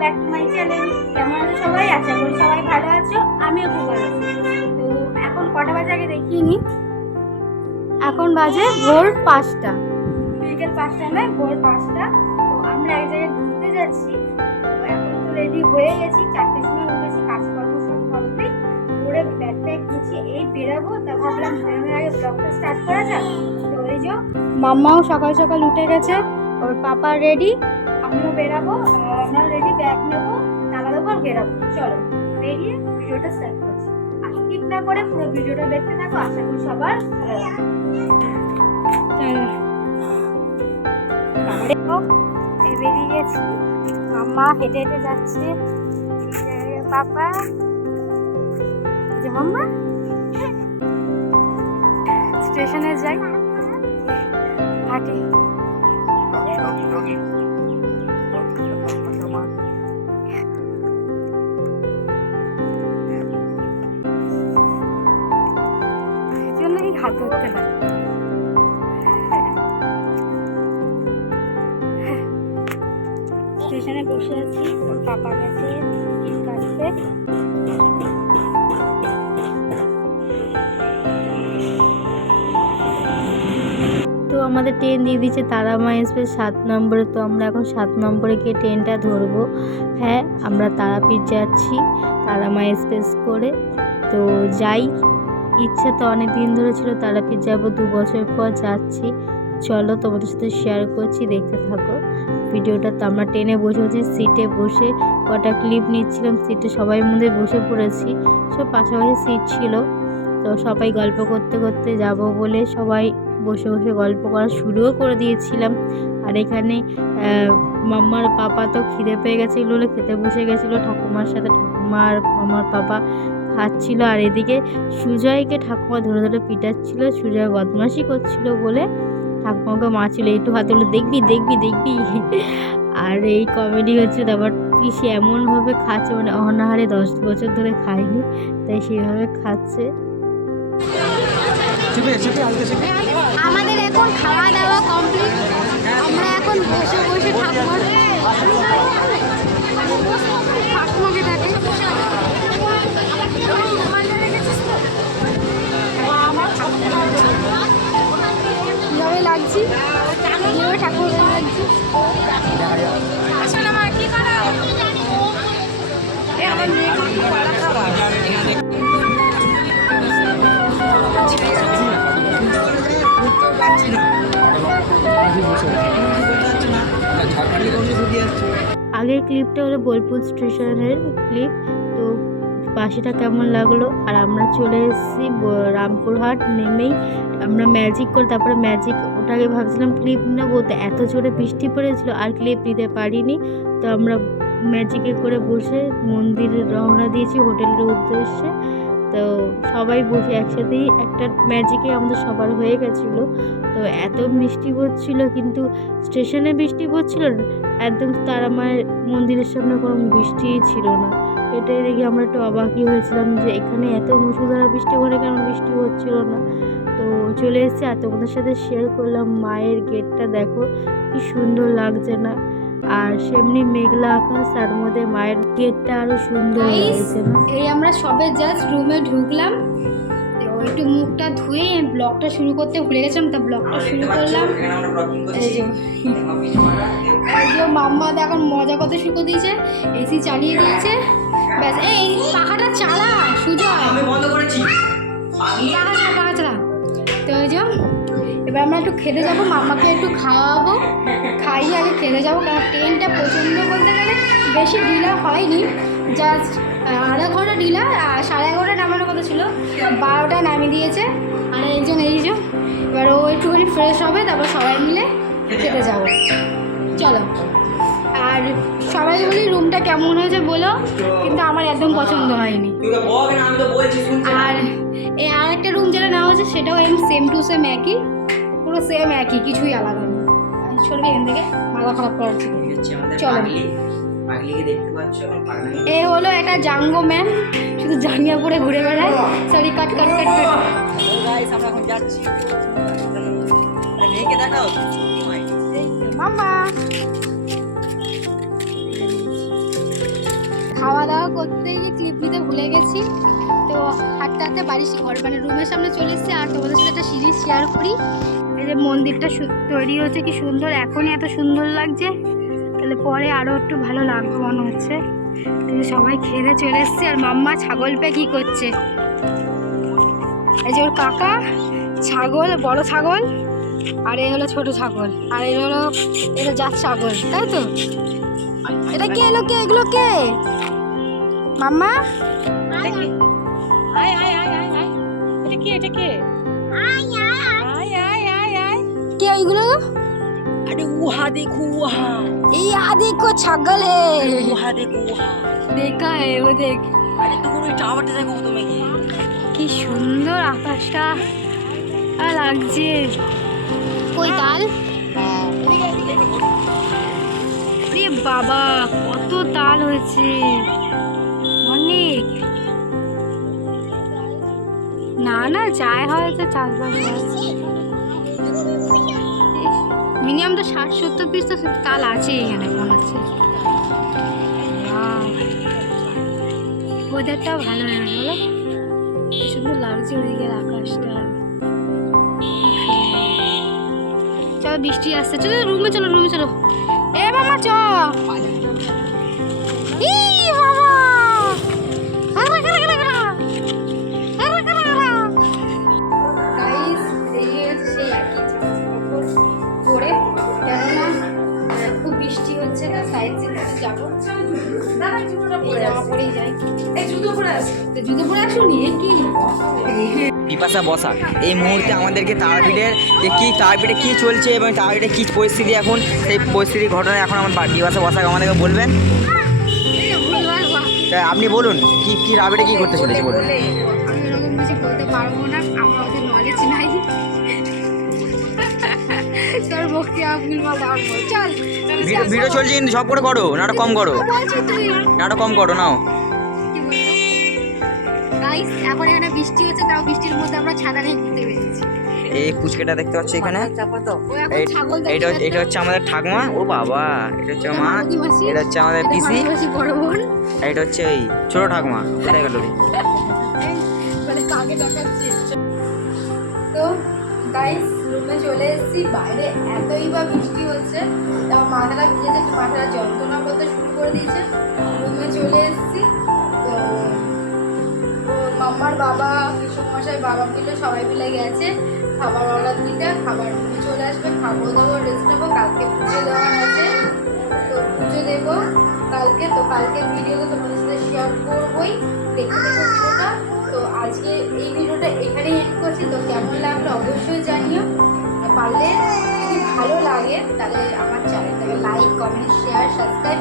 Back to my channel. কেমন আছো সবাই? আশা করি সবাই ভালো আছো, আমিও খুব ভালো আছি। তো এখন কটা বাজে আগে দেখিয়ে নি। এখন বাজে ভোর 5টা, বিকেল 5টা নয়, ভোর 5টা। তো আমরা এক জায়গায় ঘুরতে যাচ্ছি। তো এখন তো রেডি হয়ে গেছি, 4টের সময় উঠেছি, কাজকর্ম সব কমপ্লিট করে ব্যাগ ট্যাগ গুছিয়ে এই বেরাবো। তা ভাবলাম বেরোনোর আগে ব্লগটা স্টার্ট করা যাক। তো এই যে মাম্মাও সকাল সকাল উঠে গেছে, ওর পাপা রেডি, আমিও বেরাবো, আমরা রেডি, ব্যাগ নেবো, তালা দেবো আর বেরাবো। চলো বেরিয়ে ভিডিওটা স্টার্ট করছি। আর স্কিপ না করে পুরো ভিডিওটা দেখতে থাকো, আশা করি সবার ভালো লাগবে। বেরিয়ে গেছি, মাম্মা হেঁটে হেঁটে যাচ্ছে, পাপা যে মাম্মা স্টেশনে যাই, হাঁটি। জন্যই হাত ধরতে লাগে। স্টেশনে বসে আছি, ওর পাপা গেছে কাটতে। তো আমাদের ট্রেন দিয়ে দিচ্ছে তারামা এক্সপ্রেস 7 নম্বরে। তো আমরা এখন 7 নম্বরে গিয়ে ট্রেনটা ধরবো। হ্যাঁ, আমরা তারাপীঠ যাচ্ছি তারামা এক্সপ্রেস করে। তো যাই, ইচ্ছা তো অনেক দিন ধরে ছিল তারাপীঠ যাবো, 2 বছর পর যাচ্ছি। চলো তোমাদের সাথে শেয়ার করছি, দেখতে থাকো ভিডিওটা। তো আমরা ট্রেনে বসে আছি, সিটে বসে কটা ক্লিপ নিচ্ছিলাম। সিটে সবাই মধ্যে বসে পড়েছি, সব পাশাপাশি সিট ছিল। তো সবাই গল্প করতে করতে যাব বলে সবাই বসে বসে গল্প করা শুরুও করে দিয়েছিলাম। আর এখানে মাম্মার পাপা তো খিদে পেয়ে গেছিলো বলে খেতে বসে গেছিলো ঠাকুমার সাথে। ঠাকুমার মাম্মার পাপা খাচ্ছিল, আর এদিকে সুজয়কে ঠাকুমা ধরে ধরে পিটাচ্ছিল। সুজয় বদমাশি করছিল বলে ঠাকুমাকে মাছিল, একটু হাতে বলে দেখবি দেখবি দেখবি। আর এই কমেডি হচ্ছে। তারপর পিসি এমনভাবে খাচ্ছে, মানে অনাহারে 10 বছর ধরে খায়নি, তাই সেভাবে খাচ্ছে। আমাদের এখন খাওয়া দাওয়া কমপ্লিট, আমরা এখন বসে বসে ঠাকুমাকে ডাকে। কীভাবে লাগছি, কীভাবে ঠাকুরকে লাগছি। আসলে আমার কি করা, আমার মেয়ে আগের ক্লিপটা হলো বোলপুর স্টেশনের ক্লিপ। তো বাসিটা কেমন লাগলো। আর আমরা চলে এসেছি রামপুরহাট। নেমেই আমরা ম্যাজিক করে, তারপরে ম্যাজিক ওটাকে ভাবছিলাম ক্লিপ নেবো, তো এত জোরে বৃষ্টি পড়েছিল আর ক্লিপ নিতে পারিনি। তো আমরা ম্যাজিকে করে বসে মন্দিরে রওনা দিয়েছি হোটেলের উদ্দেশ্যে। তো সবাই বসে একসাথেই একটা ম্যাজিকে আমাদের সবার হয়ে গেছিলো। তো এত বৃষ্টি পড়ছিল, কিন্তু স্টেশনে বৃষ্টি পড়ছিল, একদম তারামায়ের মন্দিরের সামনে কোনো বৃষ্টিই ছিল না। এটাই দেখে আমরা একটু অবাকই হয়েছিলাম যে এখানে এত মুষলধারা বৃষ্টি, ওখানে কেন বৃষ্টি হচ্ছিল না। তো চলে এসেছি আর তোমাদের সাথে শেয়ার করলাম। মায়ের গেটটা দেখো কি সুন্দর লাগছে না? আর সেমনি মেঘলা আকাশ, তার মধ্যে মায়ের গেটটা আরো সুন্দর লাগছে না? এই আমরা সবে জাস্ট রুমে ঢুকলাম, একটু মুখটা ধুয়ে ব্লগটা শুরু করতে ভুলে গেছিলাম, তা ব্লগটা শুরু করলাম। এই যে মাম্মা এখন মজা করতে শুরু দিয়েছে, এসি চালিয়ে দিয়েছে, ব্যাস। এই পাখাটা চালা সুজয়, আমি বন্ধ করেছি, পাখা চালা। তো ওই যে এবার আমরা একটু খেতে যাবো, মাম্মাকে একটু খাওয়াবো, খাইয়ে আগে খেতে যাবো। কারণ ট্রেনটা প্রচণ্ড বলতে গেলে বেশি ডিলা হয়নি, জাস্ট আধা ঘন্টা ডিলা। আর 11:30 নামানোর কথা ছিল, 12টায় নামিয়ে দিয়েছে। আর এই যে এবার ও একটুখানি ফ্রেশ হবে, তারপর সবাই মিলে খেতে যাবো। চলো। আর সবাই বলি রুমটা কেমন হয়েছে বলো, কিন্তু আমার একদম পছন্দ হয়নি। আর এই আর একটা রুম যেটা নেওয়া হয়েছে সেটাও সেম টু সেম একই, পুরো সেম একই, কিছুই আলাদা নেই। চলবে এখান থেকে, মাথা খারাপ করার ছিল। চলো। এ হলো একটা জাঙ্গো ম্যান, শুধু জাঙ্গিয়া পরে ঘুরে বেড়ায়। সরি, কাট কাট কাট কাট। আমরা এখন যাচ্ছি মামা। করতে গিয়ে ক্লিপ নিতে ভুলে গেছি, তো হাঁটতে হাঁটতে বাড়ির ঘর মানে রুমের সামনে চলে এসেছি। আর তোমাদের সাথে একটা সিরিজ শেয়ার করি। এই যে মন্দিরটা তৈরি হচ্ছে, কি সুন্দর, এখনই এত সুন্দর লাগছে, তাহলে পরে আরও একটু ভালো লাগবে মনে হচ্ছে। এই যে সবাই খেতে চলে এসছে, আর মাম্মা ছাগল পেয়ে কী করছে, এই যে ওর কাকা ছাগল, বড় ছাগল, আর এই হলো ছোট ছাগল, আর এই হলো এটা জাত ছাগল, তাই তো? এটা কে এলো, কে এগুলো কে মাম্মা? কে এইগুলো? अरे वहाँ देखो वहाँ ये देखो छगल है, वहाँ देखो वहाँ देखा है वो, देख अरे तुम ওই টাওয়ারটা দেখো তুমি কি সুন্দর আকাশটা লাগছে। কই তাল? আরে বাবা কত তাল হয়েছে, অনেক। না না চায় হয়তো চাষবাস মিনিমাম তো 60-70 পিস তো তাল আছে এখানে মনে হচ্ছে। ওয়েদারটাও ভালো হয়ে গেল, সুন্দর লাগছে ওদিকের আকাশটা। চলো বৃষ্টি আসছে, চলো রুমে চলো, রুমে চলো। এ মামা চ, খুব বৃষ্টি হচ্ছে না, সাইড যাবো, জামা পরেই যাই। জুতো পরে আসুনি কি বিপাশা বসাক এই মুহূর্তে আমাদেরকে তারাপীঠের যে কী তারাপীঠে কী চলছে এবং তারাপীঠে কী পরিস্থিতি এখন, সেই পরিস্থিতির ঘটনা এখন আমার বিপাশা বসাক আমাদেরকে বলবেন। তা আপনি বলুন কি কি তারাপীঠে কী করতে চলেছে বলুন। আমি এরকম কিছু বলতে পারবো না, আমার ওদের নলেজ নাই। তোর বক্তি আব্দুল মাল চল, ভিডিও চলছে কিন্তু সব করে করো, নাটক কম করো, নাটক কম করো নাও। এখন এখানে বৃষ্টি হচ্ছে, তাও বৃষ্টির মধ্যে আমরা ছাতা নিয়ে ঘুরতে বেরিয়েছি। এই কুচকেটা দেখতে পাচ্ছি এখানে, এটা হচ্ছে আমাদের ঠাকুমা, ও বাবা এটা হচ্ছে মা, এটা হচ্ছে আমাদের পিসি, বড় বোন, এটা হচ্ছে এই ছোট ঠাকুমা। কোথায় গেল রে? তো গাইস রুমে চলে এসেছি, বাইরে এতই বা বৃষ্টি হচ্ছে, তাও মাথাটা ভিজেছে, মাথাটা যন্ত্রণা করতে শুরু করে দিয়েছে। রুমে চলে এসেছি, তো মাম্মার বাবা, কৃষ্ণমশাই, বাবা মিলে সবাই মিলে গেছে খাবার অর্ডার দিতে, খাবার রুমে চলে আসবে, খাবো দাবো, রেস্ট নেবো, কালকে পুজো দেওয়ার আছে, তো পুজো দেবো কালকে। তো কালকে ভিডিও তো তোমাদের সাথে শেয়ার করবোই, দেখতে দেখো ভিডিওটা। তো আজকে এই ভিডিওটা এখানেই এন্ড করছি। তো কেমন লাগলো অবশ্যই জানিও, পারলে যদি ভালো লাগে তাহলে আমার চ্যানেলটাকে লাইক, কমেন্ট, শেয়ার, সাবস্ক্রাইব